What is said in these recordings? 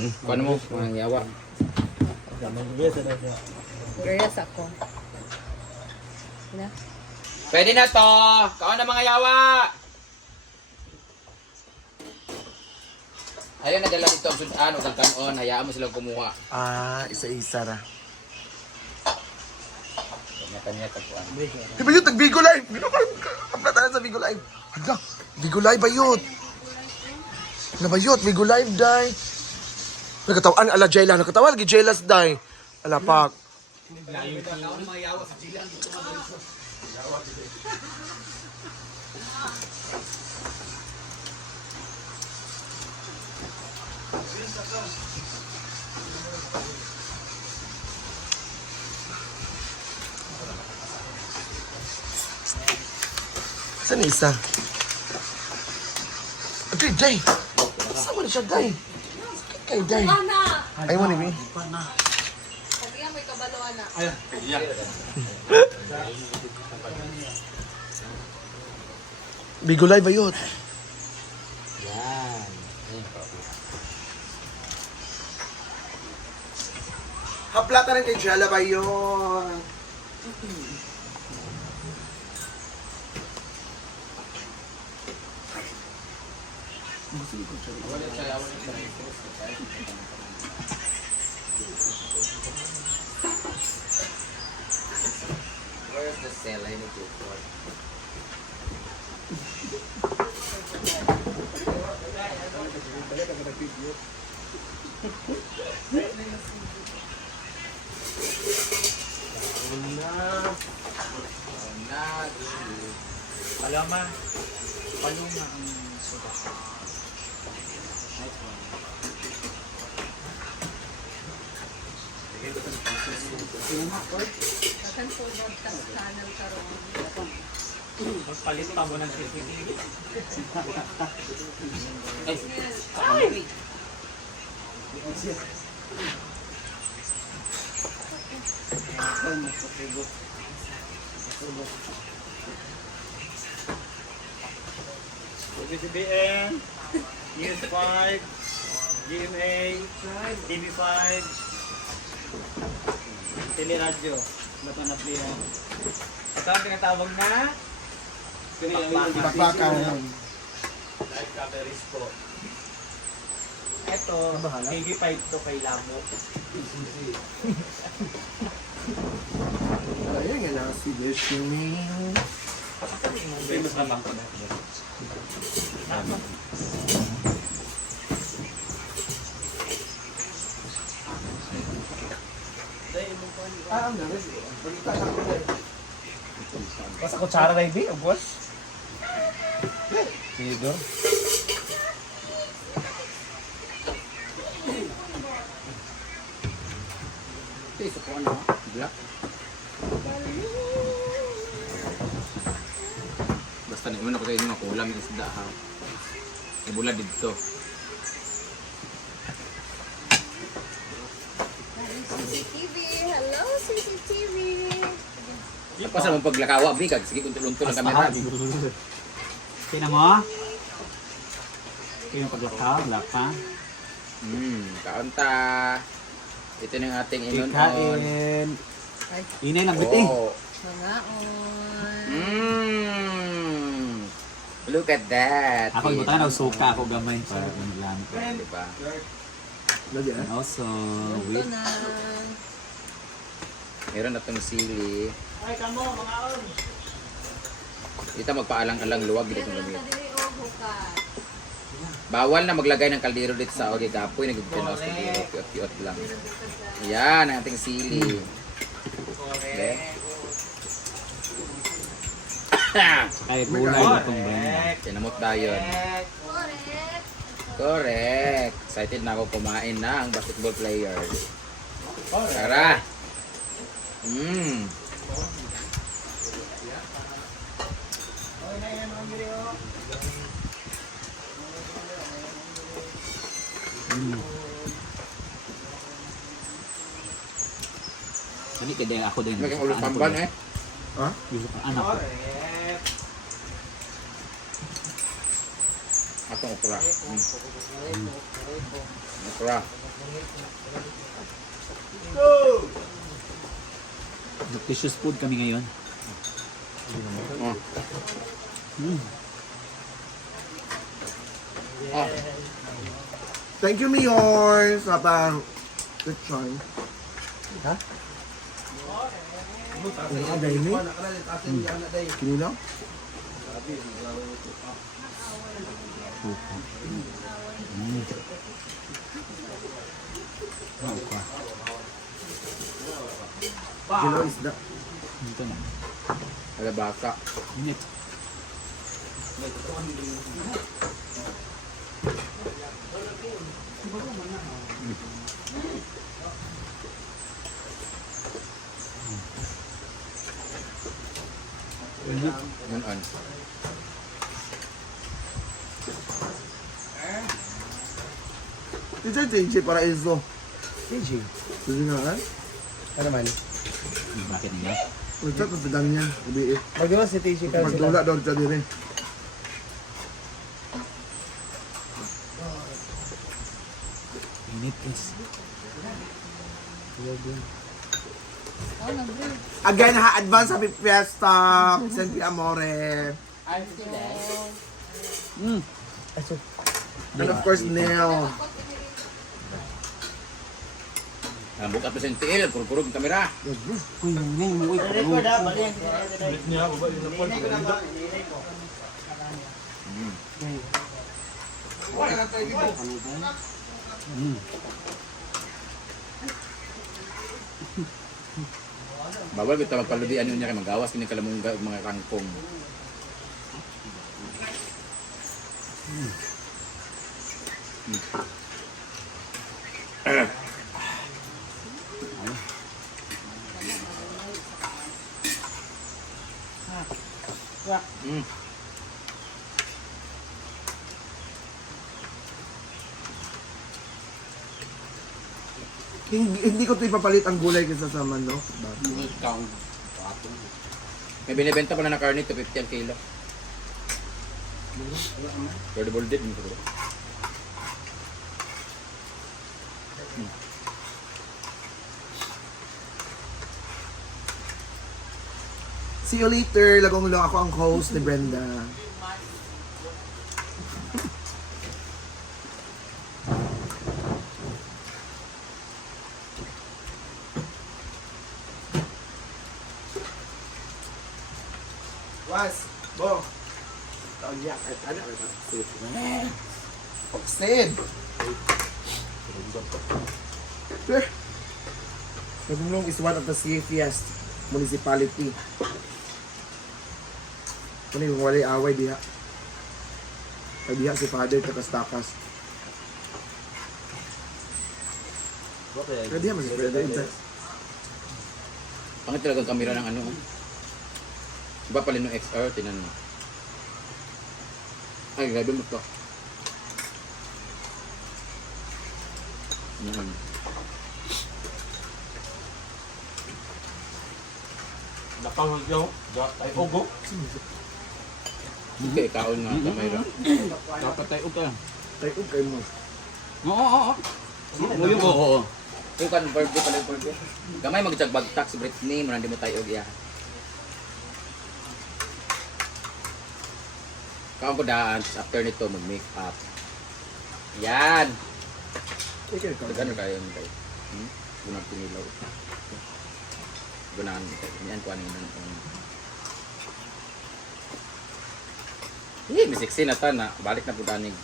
Kuan mo, mga yawa. Gayas ako. Na? Pwede na to! Kaon na mga yawa! Ayun, nadala dito ang sudan o kalkanon. Hayaan mo silang kumuha. Isa-isa ra. Kanya-kanya tagpuan. Di ba yun? Tag-Bigo Live! Gino pa rin kaplatanan sa Bigo Live. Hala, Bigo Live ba yun? Ano ba yun? Bigo Live, day. Nagkatawaan, ala Jela. Nagkatawaan, lagi Jelas, day. Ala, pak. Saan isa? Okay, day. Saan mo na siya, day? Okay, day. Ana! Ay mo ni Mi. Sabi nga may kabalo, ana. Bigo Live ba yun? Yan. Haplata rin kay Jella ba yun? Where's the cell? I need to report. Paloma. Paloma ang sugat. Nakan po broadcast channel karon. Magpalit pa mo ng CCTV. BCBN, News 5, GMA, TV5, Teleradyo, Bato na Plihan. Ito ang tinatawag na Bakbakan. live coverage po. Ito, TV5 to kay Lamo. Ayun nga na si Destiny. Famous na bang ko na. Lamo. Ang ganas. Balita sa ako. Basta kutsara na hindi, boss. Dito. Ito isa po ano? Black? Basta naman ako sa inyo mga kulam yung isda ha. Ibula dito. CCTV! Hello, CCTV! Tapos naman paglakawa, bigag. Sige, untol-untol ang kamera. Tingnan mo. Tingnan paglakaw, lapa. Kaunta. Ito na yung ating inunon. Ikain. Inay lang biting. Oh. Mangaon! Look at that. Ako yung tayo suka ako gamay para maglamit. Diba? And also, Ito with na. Meron na itong sili. ay kamo mga on. Dito magpaalang-alang luwag dito Ito kami. na dili o bukas. Bawal na maglagay ng kaldero dito sa ogi kapoy. Nagpipinaos ko dito. Piot-piot lang. Yan ang ating sili. Okay. Kahit gulay na itong banda. Tinamot tayo. Correct! Correct. Excited na ako kumain na ang basketball players. Tara. Hindi ka din ako din. Maging ulo tamban eh. Ha? Anak ko. Atong okra. Okra. Nutritious food kami ngayon. Oh. Ah, Thank you, Mayor, sa pang lechon. Ha? Ano ka, Daini? Kinino? Kilo isda. Dito na. alabaka. Init. Yun on. Ito yung TJ para Izo. TJ. Sige nga kan? Ano man? Bakit niya? Ito, tatadang niya. Ubi eh. Magawa si TJ ka sila. Magdula daw siya din eh. Init is. Oh, nag-brew. Again, ha-advance happy fiesta. Senti Amore. Aso. And of course, Neil. Buka pa sa NTL, kurkurog ang kamera. Uy, uy, uy. Record ha, bali. Bawal kita magpaludian yun niya kay magawas kini kalamungga ug mga kangkong. Mm. Hindi ko ito ipapalit ang gulay kaysa sa manok. May binibenta pala na karne to 50 ang kilo. Credible din mo ko. See you later. Lagong lang ako ang host ni Brenda. Was, bo. Tawag ano? Oxid. Sure. Lagong is one of the safest municipality. Ano yung walay away diha? Kaya diha si Father takas-takas. Kaya diha mas Father. Pangit talaga ang kamera ng ano. Iba pala ng XR, tinan mo. Ay, gabi mo to. Yan. Nakawag yaw, ay ugo. Okay, kaon nga ang kamera. Dapat tayo ka. Tayo kay mo. Oo. Oo. Ito kan birthday pala yung birthday. Gamay magjagbagtak si Britney, mo hindi mo tayo og iya. Kaon ko dance after nito mag-make up. Yan. Ikaw ka. Ano kayo yung kayo? Gunang pinilaw. Gunaan mo kayo. Yan ko ano yun. May sexy na ta na. Balik na po danig.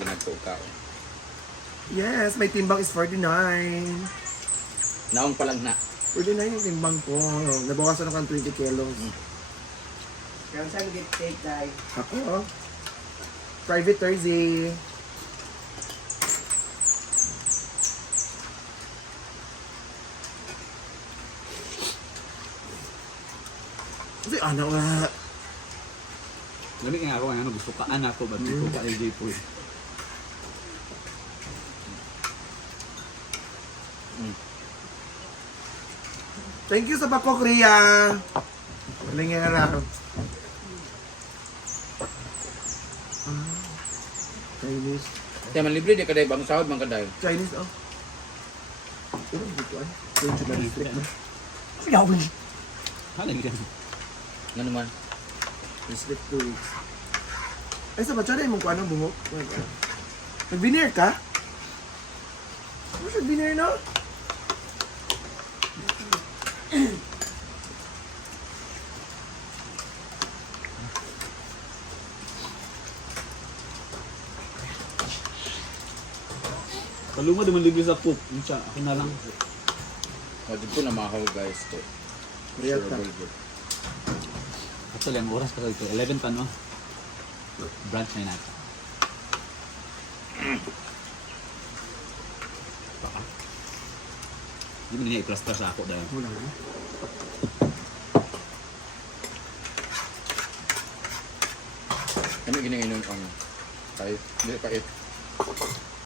Ginagto ka. Yes, my timbang is 49. Naong pa lang na. 49 yung timbang ko. Nabawasan ako ng 20 kilos. Kaya saan get take dahil? Ako, Private Thursday. Kasi ano nga. Lamig nga ako, ano, gusto ka anak ko, ba't gusto ka LJ po eh. Thank you sa pakok, Ria. Galing nga lang. Chinese. Kaya man libre di kaday bang sahod man kaday. Chinese, oh. Ano dito, ay? Yung July district, no? Gawin. Halang yan. Ngano man? District 2 weeks. Ay, sa batsa na yung mong kuha ng buhok. Nag-veneer ka? Ano siya veneer na? Kalunga naman ligay sa poop. Yung siya, ako na lang. Wajib ko na makaw guys to. Riyata. Actually, ang oras kasi ito, 11 pa, no? Branch na natin. Baka. Hindi mo niya i-trust sa ako dahil. Wala na. Ano ginainom ang tayo? Hindi pa